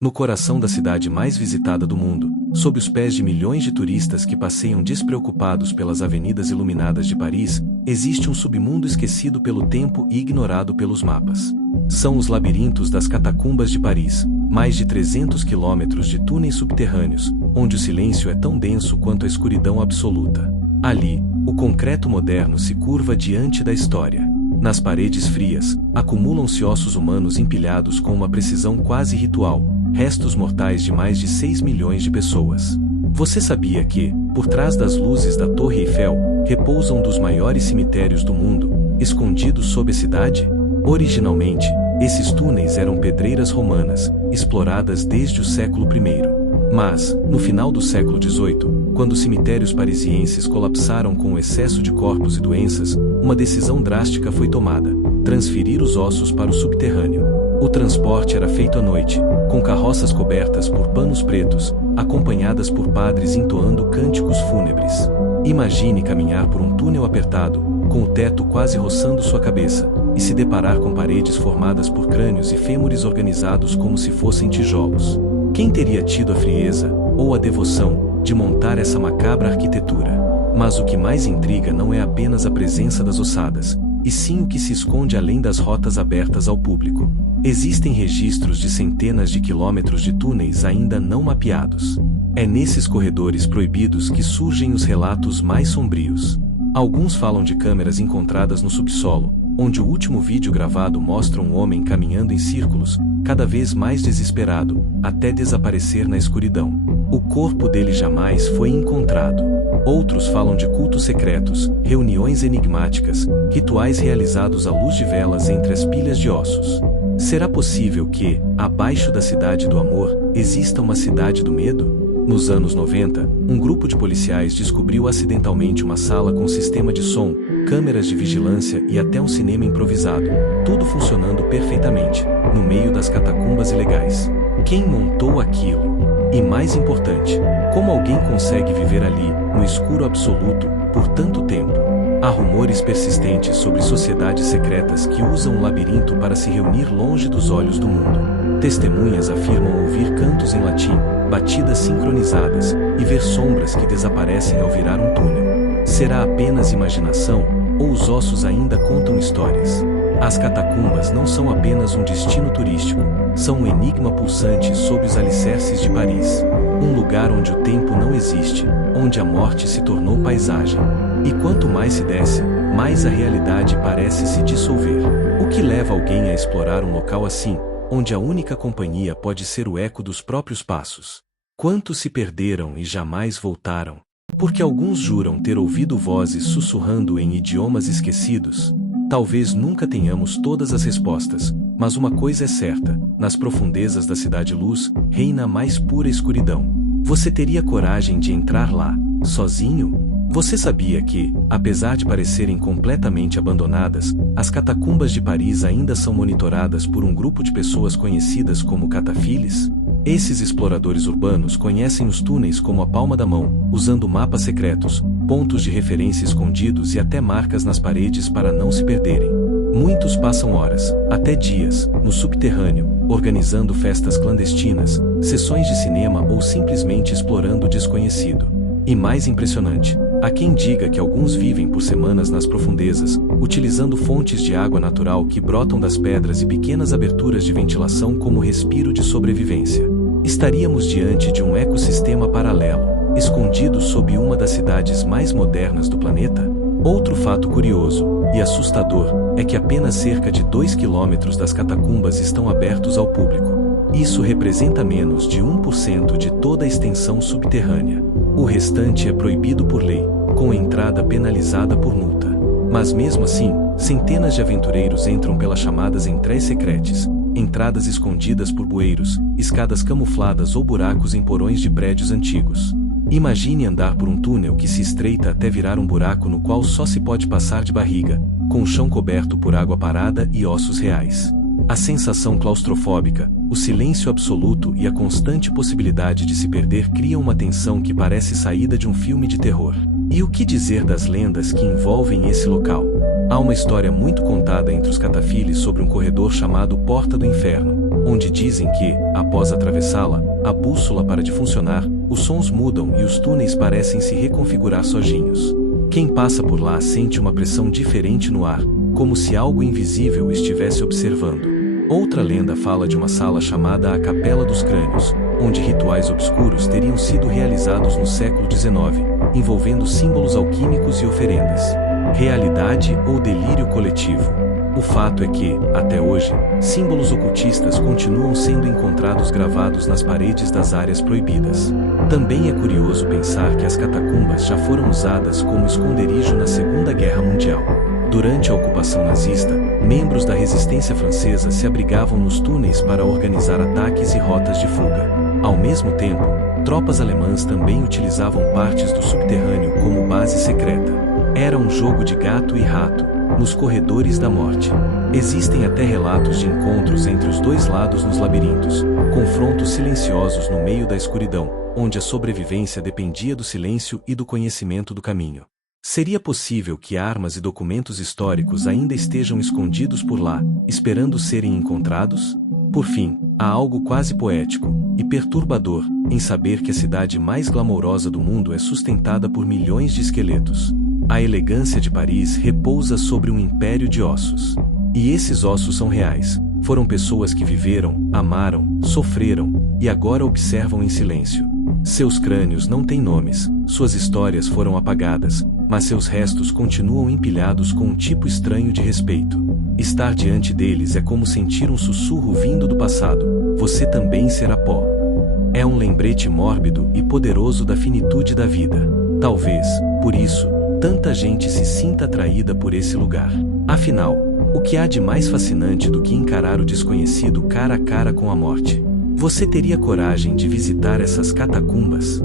No coração da cidade mais visitada do mundo, sob os pés de milhões de turistas que passeiam despreocupados pelas avenidas iluminadas de Paris, existe um submundo esquecido pelo tempo e ignorado pelos mapas. São os labirintos das catacumbas de Paris, mais de 300 quilômetros de túneis subterrâneos, onde o silêncio é tão denso quanto a escuridão absoluta. Ali, o concreto moderno se curva diante da história. Nas paredes frias, acumulam-se ossos humanos empilhados com uma precisão quase ritual, restos mortais de mais de 6 milhões de pessoas. Você sabia que, por trás das luzes da Torre Eiffel, repousam um dos maiores cemitérios do mundo, escondidos sob a cidade? Originalmente, esses túneis eram pedreiras romanas, exploradas desde o século I. Mas, no final do século XVIII, quando os cemitérios parisienses colapsaram com o excesso de corpos e doenças, uma decisão drástica foi tomada: transferir os ossos para o subterrâneo. O transporte era feito à noite, com carroças cobertas por panos pretos, acompanhadas por padres entoando cânticos fúnebres. Imagine caminhar por um túnel apertado, com o teto quase roçando sua cabeça, e se deparar com paredes formadas por crânios e fêmures organizados como se fossem tijolos. Quem teria tido a frieza, ou a devoção, de montar essa macabra arquitetura? Mas o que mais intriga não é apenas a presença das ossadas, e sim o que se esconde além das rotas abertas ao público. Existem registros de centenas de quilômetros de túneis ainda não mapeados. É nesses corredores proibidos que surgem os relatos mais sombrios. Alguns falam de câmeras encontradas no subsolo, onde o último vídeo gravado mostra um homem caminhando em círculos, cada vez mais desesperado, até desaparecer na escuridão. O corpo dele jamais foi encontrado. Outros falam de cultos secretos, reuniões enigmáticas, rituais realizados à luz de velas entre as pilhas de ossos. Será possível que, abaixo da cidade do amor, exista uma cidade do medo? Nos anos 90, um grupo de policiais descobriu acidentalmente uma sala com sistema de som, câmeras de vigilância e até um cinema improvisado, tudo funcionando perfeitamente, no meio das catacumbas ilegais. Quem montou aquilo? E mais importante, como alguém consegue viver ali, no escuro absoluto, por tanto tempo? Há rumores persistentes sobre sociedades secretas que usam o labirinto para se reunir longe dos olhos do mundo. Testemunhas afirmam ouvir cantos em latim, batidas sincronizadas, e ver sombras que desaparecem ao virar um túnel. Será apenas imaginação, ou os ossos ainda contam histórias? As catacumbas não são apenas um destino turístico, são um enigma pulsante sob os alicerces de Paris. Um lugar onde o tempo não existe, onde a morte se tornou paisagem. E quanto mais se desce, mais a realidade parece se dissolver. O que leva alguém a explorar um local assim, onde a única companhia pode ser o eco dos próprios passos? Quantos se perderam e jamais voltaram? Porque alguns juram ter ouvido vozes sussurrando em idiomas esquecidos. Talvez nunca tenhamos todas as respostas, mas uma coisa é certa: nas profundezas da Cidade Luz, reina a mais pura escuridão. Você teria coragem de entrar lá, sozinho? Você sabia que, apesar de parecerem completamente abandonadas, as catacumbas de Paris ainda são monitoradas por um grupo de pessoas conhecidas como catafiles? Esses exploradores urbanos conhecem os túneis como a palma da mão, usando mapas secretos, pontos de referência escondidos e até marcas nas paredes para não se perderem. Muitos passam horas, até dias, no subterrâneo, organizando festas clandestinas, sessões de cinema ou simplesmente explorando o desconhecido. E mais impressionante, há quem diga que alguns vivem por semanas nas profundezas, utilizando fontes de água natural que brotam das pedras e pequenas aberturas de ventilação como respiro de sobrevivência. Estaríamos diante de um ecossistema paralelo, escondido sob uma das cidades mais modernas do planeta? Outro fato curioso, e assustador, é que apenas cerca de 2 quilômetros das catacumbas estão abertos ao público. Isso representa menos de 1% de toda a extensão subterrânea. O restante é proibido por lei, com entrada penalizada por multa. Mas mesmo assim, centenas de aventureiros entram pelas chamadas entrées secretes, entradas escondidas por bueiros, escadas camufladas ou buracos em porões de prédios antigos. Imagine andar por um túnel que se estreita até virar um buraco no qual só se pode passar de barriga, com o chão coberto por água parada e ossos reais. A sensação claustrofóbica, o silêncio absoluto e a constante possibilidade de se perder criam uma tensão que parece saída de um filme de terror. E o que dizer das lendas que envolvem esse local? Há uma história muito contada entre os catafiles sobre um corredor chamado Porta do Inferno, onde dizem que, após atravessá-la, a bússola para de funcionar, os sons mudam e os túneis parecem se reconfigurar sozinhos. Quem passa por lá sente uma pressão diferente no ar, como se algo invisível estivesse observando. Outra lenda fala de uma sala chamada a Capela dos Crânios, onde rituais obscuros teriam sido realizados no século XIX, envolvendo símbolos alquímicos e oferendas. Realidade ou delírio coletivo? O fato é que, até hoje, símbolos ocultistas continuam sendo encontrados gravados nas paredes das áreas proibidas. Também é curioso pensar que as catacumbas já foram usadas como esconderijo na Segunda Guerra Mundial. Durante a ocupação nazista, membros da resistência francesa se abrigavam nos túneis para organizar ataques e rotas de fuga. Ao mesmo tempo, tropas alemãs também utilizavam partes do subterrâneo como base secreta. Era um jogo de gato e rato, nos corredores da morte. Existem até relatos de encontros entre os dois lados nos labirintos, confrontos silenciosos no meio da escuridão, onde a sobrevivência dependia do silêncio e do conhecimento do caminho. Seria possível que armas e documentos históricos ainda estejam escondidos por lá, esperando serem encontrados? Por fim, há algo quase poético e perturbador em saber que a cidade mais glamourosa do mundo é sustentada por milhões de esqueletos. A elegância de Paris repousa sobre um império de ossos. E esses ossos são reais. Foram pessoas que viveram, amaram, sofreram e agora observam em silêncio. Seus crânios não têm nomes, suas histórias foram apagadas, mas seus restos continuam empilhados com um tipo estranho de respeito. Estar diante deles é como sentir um sussurro vindo do passado: você também será pó. É um lembrete mórbido e poderoso da finitude da vida. Talvez, por isso, tanta gente se sinta atraída por esse lugar. Afinal, o que há de mais fascinante do que encarar o desconhecido cara a cara com a morte? Você teria coragem de visitar essas catacumbas?